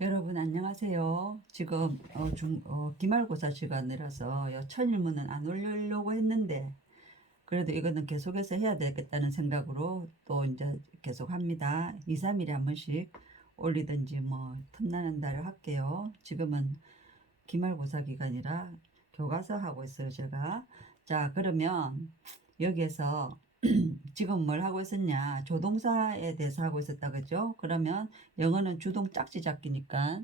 여러분 안녕하세요. 지금 기말고사 시간이라서 천일문은 안 올리려고 했는데 그래도 이거는 계속해서 해야 되겠다는 생각으로 또 이제 계속 합니다. 2, 3일에 한 번씩 올리든지 뭐 틈나는 날을 할게요. 지금은 기말고사 기간이라 교과서 하고 있어요, 제가. 자, 그러면 여기에서 지금 뭘 하고 있었냐? 조동사에 대해서 하고 있었다, 그죠? 그러면 영어는 주동 짝지 잡기니까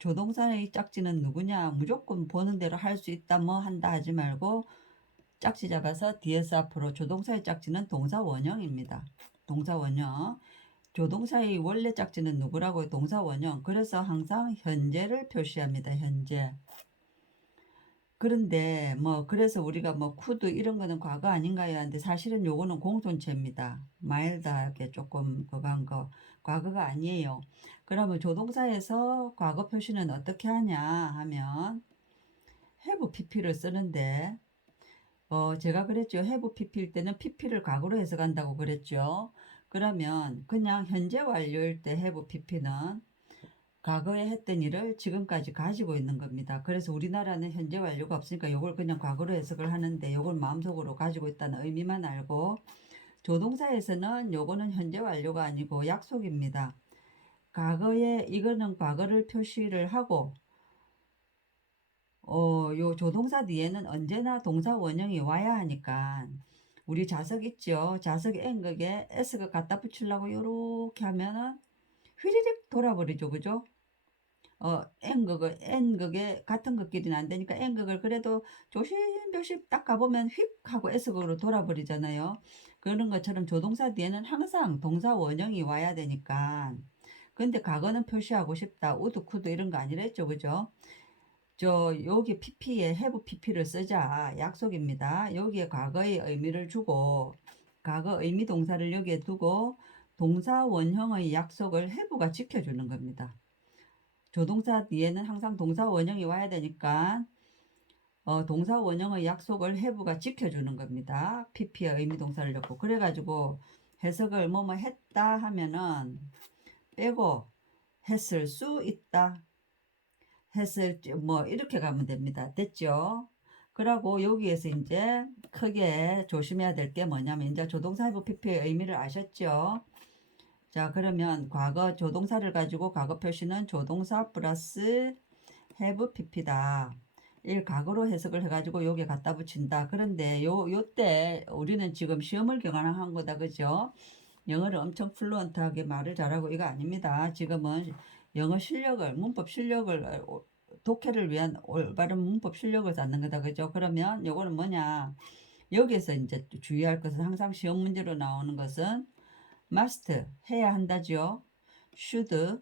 조동사의 짝지는 누구냐? 무조건 보는 대로 할 수 있다, 뭐 한다 하지 말고 짝지 잡아서 뒤에서 앞으로 조동사의 짝지는 동사 원형입니다. 동사 원형. 조동사의 원래 짝지는 누구라고요? 동사 원형. 그래서 항상 현재를 표시합니다. 현재. 그런데 뭐 그래서 우리가 뭐 쿠드 이런 거는 과거 아닌가요? 하는데 사실은 요거는 공존체입니다. 마일드하게 조금 그거 한 거. 과거가 아니에요. 그러면 조동사에서 과거 표시는 어떻게 하냐 하면 have pp를 쓰는데 제가 그랬죠. have pp일 때는 pp를 과거로 해석한다고 그랬죠. 그러면 그냥 현재 완료일 때 have pp는 과거에 했던 일을 지금까지 가지고 있는 겁니다. 그래서 우리나라는 현재 완료가 없으니까 이걸 그냥 과거로 해석을 하는데 이걸 마음속으로 가지고 있다는 의미만 알고 조동사에서는 요거는 현재 완료가 아니고 약속입니다. 과거에 이거는 과거를 표시를 하고 요 조동사 뒤에는 언제나 동사 원형이 와야 하니까 우리 자석 있죠. 자석 N극에 S극 갖다 붙이려고 요렇게 하면은 휘리릭 돌아버리죠. 그죠? N극에 같은 극끼리는 안 되니까 N극을 그래도 조심조심 딱 가보면 휙 하고 S극으로 돌아버리잖아요. 그런 것처럼 조동사 뒤에는 항상 동사 원형이 와야 되니까. 근데 과거는 표시하고 싶다. 우드, 쿠드 이런 거 아니랬죠. 그죠? 여기 pp에 have pp를 쓰자. 약속입니다. 여기에 과거의 의미를 주고, 과거 의미 동사를 여기에 두고, 동사 원형의 약속을 have가 지켜주는 겁니다. 조동사 뒤에는 항상 동사 원형이 와야 되니까 동사 원형의 약속을 have가 지켜주는 겁니다. pp의 의미 동사를 넣고 그래가지고 해석을 뭐뭐 했다 하면은 빼고 했을 수 있다, 했을 뭐 이렇게 가면 됩니다. 됐죠? 그러고 여기에서 이제 크게 조심해야 될 게 뭐냐면 이제 조동사 have pp의 의미를 아셨죠? 자, 그러면 과거 조동사를 가지고 과거 표시는 조동사 플러스 have pp다. 일 과거로 해석을 해가지고 여기에 갖다 붙인다. 그런데 요때 우리는 지금 시험을 경험한 거다. 그죠? 영어를 엄청 플루언트하게 말을 잘하고 이거 아닙니다. 지금은 영어 실력을, 문법 실력을, 독해를 위한 올바른 문법 실력을 쌓는 거다. 그죠? 그러면 요거는 뭐냐? 여기에서 이제 주의할 것은 항상 시험 문제로 나오는 것은 must 해야 한다죠. should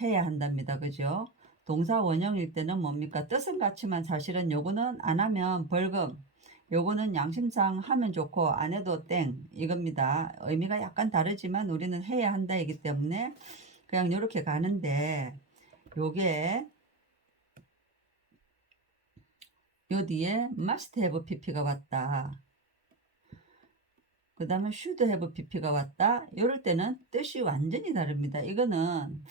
해야 한답니다. 그죠? 동사 원형일 때는 뭡니까? 뜻은 같지만 사실은 요거는 안 하면 벌금. 요거는 양심상 하면 좋고 안 해도 땡 이겁니다. 의미가 약간 다르지만 우리는 해야 한다이기 때문에 그냥 요렇게 가는데 요게 요 뒤에 must have pp가 왔다. 그 다음에 should have pp가 왔다. 이럴 때는 뜻이 완전히 다릅니다. 이거는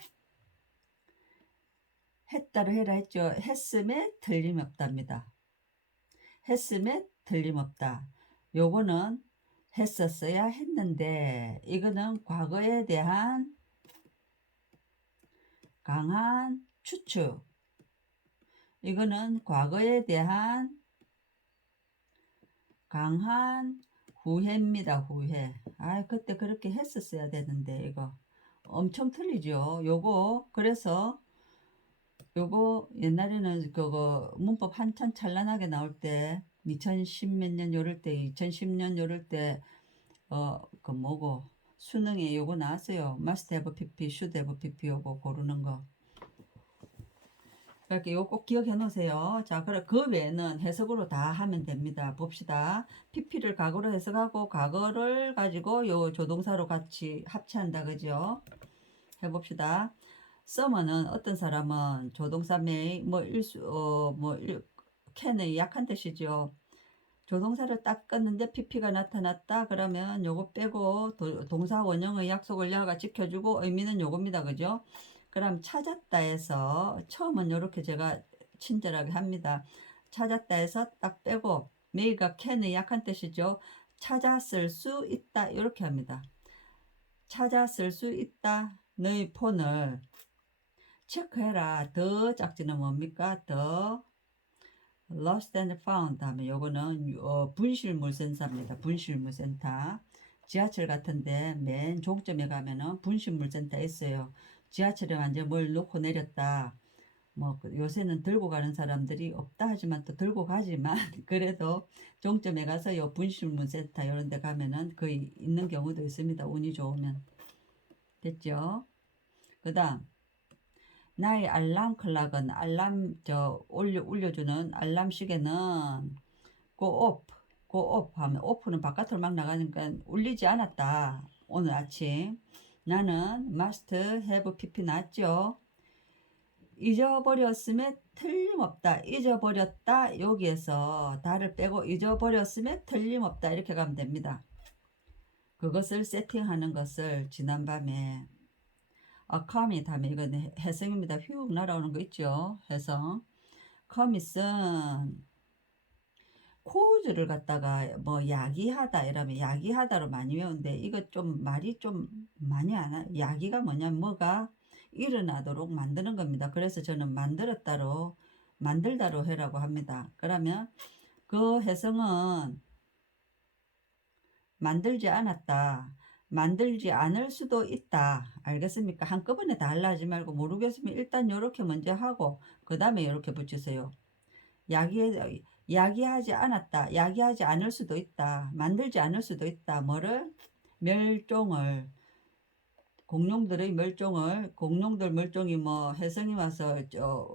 했다로 해라 했죠. 했음에 틀림없답니다. 했음에 틀림없다. 요거는 했었어야 했는데 이거는 과거에 대한 강한 추측. 이거는 과거에 대한 강한 후회입니다. 후회. 아, 그때 그렇게 했었어야 되는데 이거 엄청 틀리죠. 요거 그래서 요거 옛날에는 그거 문법 한참 찬란하게 나올 때 2010 몇 년 요럴 때 2010년 요럴 때 그 뭐고 수능에 요거 나왔어요. must have pp, should have pp 요거 고르는 거. 그렇게 요거 꼭 기억해 놓으세요. 자, 그래 그 외에는 해석으로 다 하면 됩니다. 봅시다. pp를 과거로 해석하고 과거를 가지고 요 조동사로 같이 합치한다 그죠? 해봅시다. summer는 어떤 사람은 조동사 may 뭐 일수 can의 약한 뜻이죠. 조동사를 딱 끊는데 pp가 나타났다 그러면 요거 빼고 동사 원형의 약속을 야가 지켜주고 의미는 요겁니다. 그죠? 그럼 찾았다 해서 처음은 요렇게 제가 친절하게 합니다. 찾았다 해서 딱 빼고 메이가 캔의 약한 뜻이죠. 찾았을 수 있다 요렇게 합니다. 찾았을 수 있다. 너의 폰을 체크해라. 더 짝지는 뭡니까? 더 lost and found 하면 요거는 분실물센터입니다. 분실물센터. 지하철 같은데 맨 종점에 가면은 분실물센터 있어요. 지하철에 완전 뭘 놓고 내렸다. 뭐 요새는 들고 가는 사람들이 없다 하지만 또 들고 가지만 그래도 종점에 가서 요 분실물센터 이런 데 가면은 거의 있는 경우도 있습니다. 운이 좋으면. 됐죠? 그 다음 나의 알람 클락은 알람 울려주는 알람 시계는 go off 하면 off는 바깥으로 막 나가니까 울리지 않았다. 오늘 아침 나는 must have pp 났죠. 잊어버렸음에 틀림없다. 잊어버렸다. 여기에서 다를 빼고 잊어버렸음에 틀림없다. 이렇게 가면 됩니다. 그것을 세팅하는 것을 지난밤에 commit 하면 이건 해성입니다. 휙 날아오는 거 있죠. 해성. commit은 코우즈를 갖다가 뭐 야기하다 이러면 야기하다로 많이 외우는데 이거 좀 말이 좀 많이 안 하. 야기가 뭐냐면 뭐가 일어나도록 만드는 겁니다. 그래서 저는 만들다로 해라고 합니다. 그러면 그 해성은 만들지 않았다. 만들지 않을 수도 있다. 알겠습니까? 한꺼번에 다 하려 하지 말고 모르겠으면 일단 요렇게 먼저 하고 그 다음에 요렇게 붙이세요. 야기하지 않았다. 야기하지 않을 수도 있다. 만들지 않을 수도 있다. 뭐를? 멸종을. 공룡들의 멸종을. 공룡들 멸종이 뭐 해성이 와서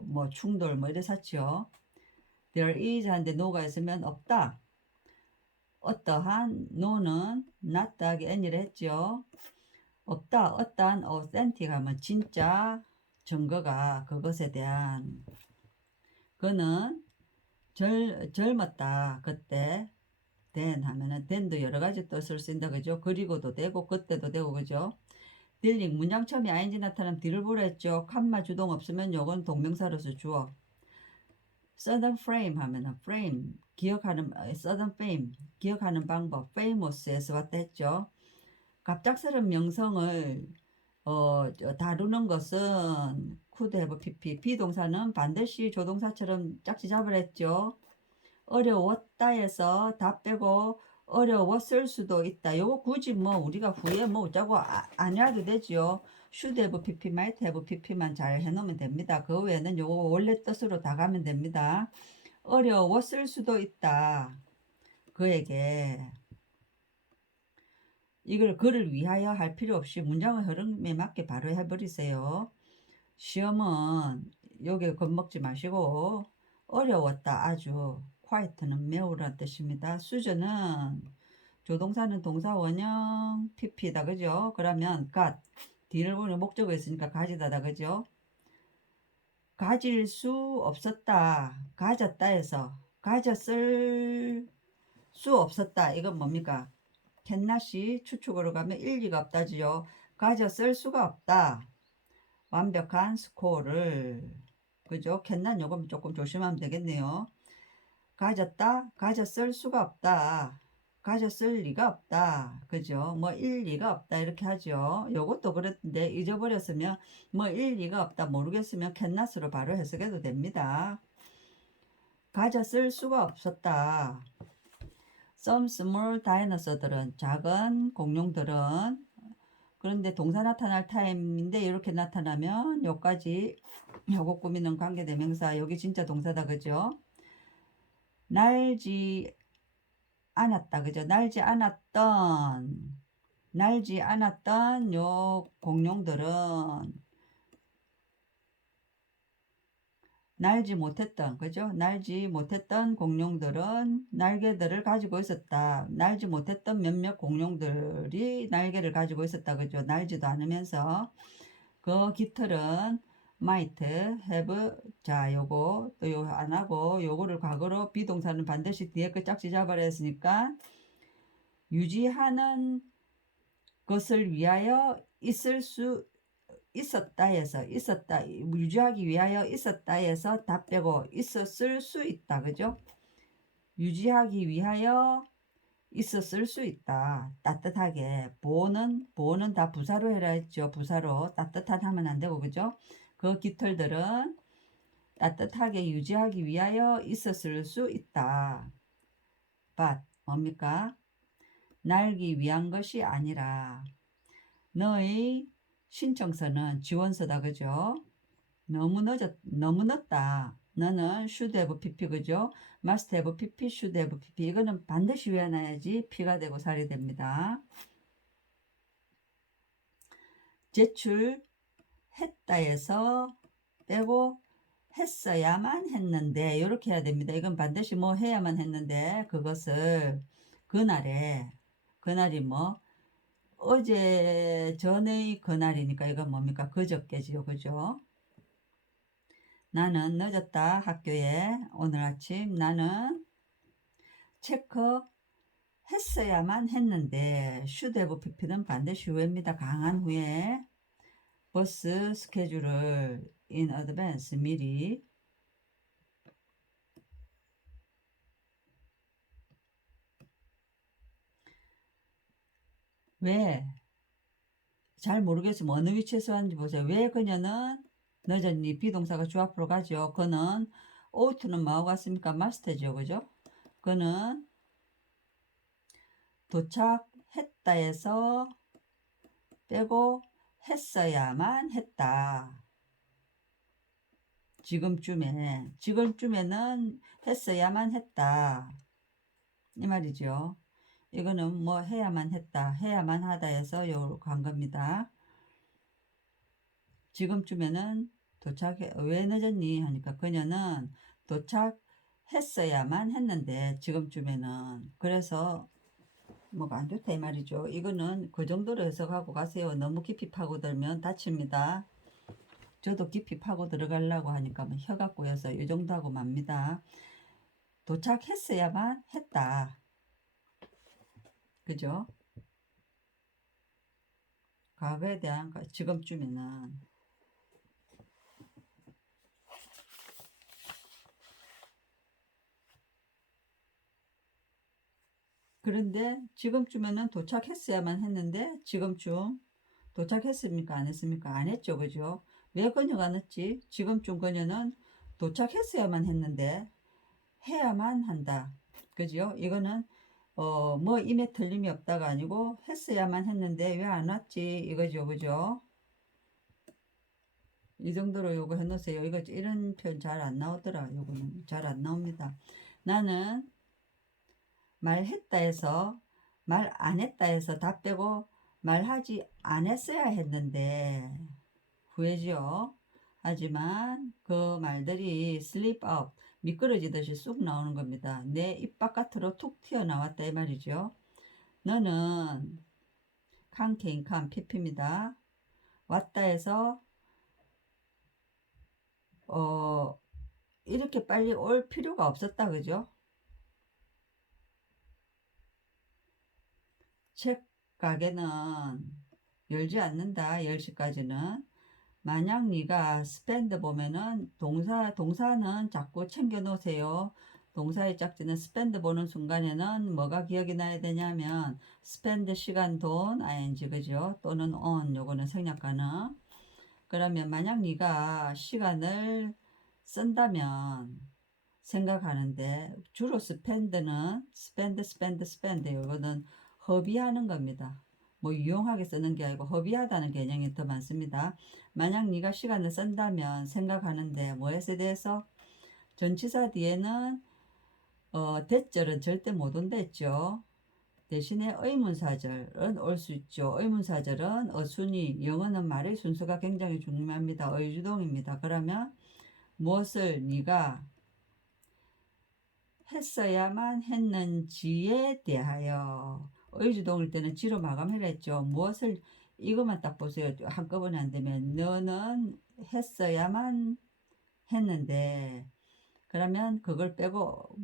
뭐 충돌 뭐 이래 샀죠. There is 한데 no가 있으면 없다. 어떠한 no는 not 하기 n이라 했죠. 없다. 어떠한 authentic 하면 진짜 증거가 그것에 대한 그는 젊었다. 그때 then 하면은 then도 여러 가지 뜻을 쓴다 그죠? 그리고도 되고 그때도 되고 그죠? 딜링 문장 처음에 ing 나타나면 뒤를 보라 했죠. 칸마 주동 없으면 요건 동명사로서 주어. sudden frame 하면은 frame 기억하는 sudden fame 기억하는 방법 famous에서 왔다 했죠. 갑작스런 명성을 다루는 것은 could have pp 비동사는 반드시 조동사처럼 짝지 잡으라 했죠. 어려웠다에서 다 빼고 어려웠을 수도 있다. 요거 굳이 뭐 우리가 후에 뭐 어쩌고 안 해도 되지요. should have pp, might have pp만 잘 해놓으면 됩니다. 그 외에는 요거 원래 뜻으로 다 가면 됩니다. 어려웠을 수도 있다. 그에게 이걸 그를 위하여 할 필요 없이 문장의 흐름에 맞게 바로 해버리세요. 시험은 여기 겁먹지 마시고 어려웠다 아주 quiet는 매우란 뜻입니다. 수저는 조동사는 동사 원형 pp다 그죠? 그러면 got 뒤를 보면 목적어 있으니까 가지다다 그죠? 가질 수 없었다 가졌다 해서 가졌을 수 없었다 이건 뭡니까? 캔낫이 추측으로 가면 일리가 없다지요. 가졌을 수가 없다. 완벽한 스코어를 그죠? 캔낫 요금 조금 조심하면 되겠네요. 가졌다 가졌을 수가 없다. 가졌을 리가 없다. 그죠? 뭐 일리가 없다 이렇게 하죠. 요것도 그렇던데 잊어버렸으면 뭐 일리가 없다 모르겠으면 캔낫으로 바로 해석해도 됩니다. 가졌을 수가 없었다. Some small dinosaur들은 작은 공룡들은 그런데 동사 나타날 타임인데 이렇게 나타나면 요까지 요거 꾸미는 관계대명사 여기 진짜 동사다 그죠? 날지 않았다 그죠? 날지 않았던 요 공룡들은 날지 못했던 그죠? 날지 못했던 공룡들은 날개들을 가지고 있었다. 날지 못했던 몇몇 공룡들이 날개를 가지고 있었다 그죠? 날지도 않으면서 그 깃털은 might have 자 요거 또 요 안 하고 요거를 과거로 비동사는 반드시 뒤에 그 짝지 잡아라 했으니까 유지하는 것을 위하여 있을 수 있었다에서 있었다 유지하기 위하여 있었다에서 다 빼고 있었을 수 있다. 그죠? 유지하기 위하여 있었을 수 있다. 따뜻하게. 보는 다 부사로 해라 했죠. 부사로. 따뜻한 하면 안 되고, 그죠? 그 깃털들은 따뜻하게 유지하기 위하여 있었을 수 있다. but 뭡니까? 날기 위한 것이 아니라 너의 신청서는 지원서다. 그죠? 너무 늦다. 너는 should have pp. 그죠? must have pp, should have pp. 이거는 반드시 외워놔야지 피가 되고 살이 됩니다. 제출했다에서 빼고 했어야만 했는데 이렇게 해야 됩니다. 이건 반드시 뭐 해야만 했는데 그것을 그날이 뭐 어제 전의 그날이니까 이건 뭡니까? 그저께지요. 그죠? 나는 늦었다. 학교에 오늘 아침 나는 체크했어야만 했는데 should have pp는 반드시 후에입니다. 강한 후에 버스 스케줄을 in advance 미리 왜? 잘 모르겠으면 어느 위치에서 하는지 보세요. 왜 그녀는 늦었니? 비동사가 주앞으로 가죠. 그는 oughto는 뭐하고 갔습니까? must죠. 그죠? 그는 도착했다에서 빼고 했어야만 했다. 지금쯤에는 했어야만 했다. 이 말이죠. 이거는 뭐 해야만 했다. 해야만 하다에서 요렇게 간 겁니다. 지금쯤에는 왜 늦었니? 하니까 그녀는 도착했어야만 했는데 지금쯤에는 그래서 뭐가 안 좋다 이 말이죠. 이거는 그 정도로 해석하고 가세요. 너무 깊이 파고들면 다칩니다. 저도 깊이 파고 들어가려고 하니까 뭐 혀가 꼬여서 이 정도 하고 맙니다. 도착했어야만 했다. 그죠? 과거에 대한 지금쯤에는 그런데 지금쯤에는 도착했어야만 했는데 지금쯤 도착했습니까? 안 했습니까? 안 했죠. 그죠? 왜 그녀가 늦지? 지금쯤 그녀는 도착했어야만 했는데 해야만 한다. 그죠? 이거는 뭐 임에 틀림이 없다가 아니고 했어야만 했는데 왜 안 왔지? 이거죠. 그죠? 이 정도로 요거 해놓으세요. 이거 이런 표현 잘 안 나오더라. 요거는 잘 안 나옵니다. 나는 말했다 해서 말 안 했다 해서 다 빼고 말하지 않았어야 했는데 후회죠. 하지만 그 말들이 slip up 미끄러지듯이 쑥 나오는 겁니다. 내 입 바깥으로 툭 튀어나왔다 이 말이죠. 너는 칸 pp입니다. 왔다 해서 이렇게 빨리 올 필요가 없었다. 그죠? 책 가게는 열지 않는다. 10시까지는. 만약 네가 spend 보면은 동사는 자꾸 챙겨 놓으세요. 동사의 짝지는 spend 보는 순간에는 뭐가 기억이 나야 되냐면 spend 시간 돈 ing 그죠? 또는 on 요거는 생략 가능. 그러면 만약 네가 시간을 쓴다면 생각하는데 주로 spend는 spend 이거는 허비하는 겁니다. 뭐 유용하게 쓰는 게 아니고 허비하다는 개념이 더 많습니다. 만약 네가 시간을 쓴다면 생각하는데 뭐에 대해서 전치사 뒤에는 대절은 절대 못 온다 했죠. 대신에 의문사절은 올 수 있죠. 의문사절은 어순이 영어는 말의 순서가 굉장히 중요합니다. 의주동입니다. 그러면 무엇을 네가 했어야만 했는지에 대하여 의주동일 때는 지로 마감해라 했죠. 무엇을 이것만 딱 보세요. 한꺼번에 안 되면 너는 했어야만 했는데 그러면 그걸 빼고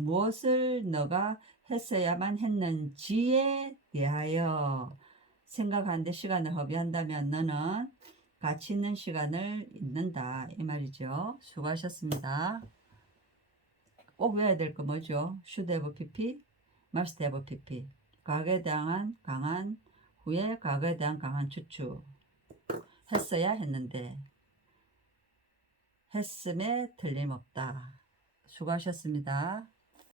무엇을 너가 했어야만 했는지에 대하여 생각하는데 시간을 허비한다면 너는 가치 있는 시간을 잊는다 이 말이죠. 수고하셨습니다. 꼭 외워야 될 거 뭐죠? should have pp, must have pp. 과거에 대한 강한 후에 과거에 대한 강한 추측. 했어야 했는데 했음에 틀림없다. 수고하셨습니다.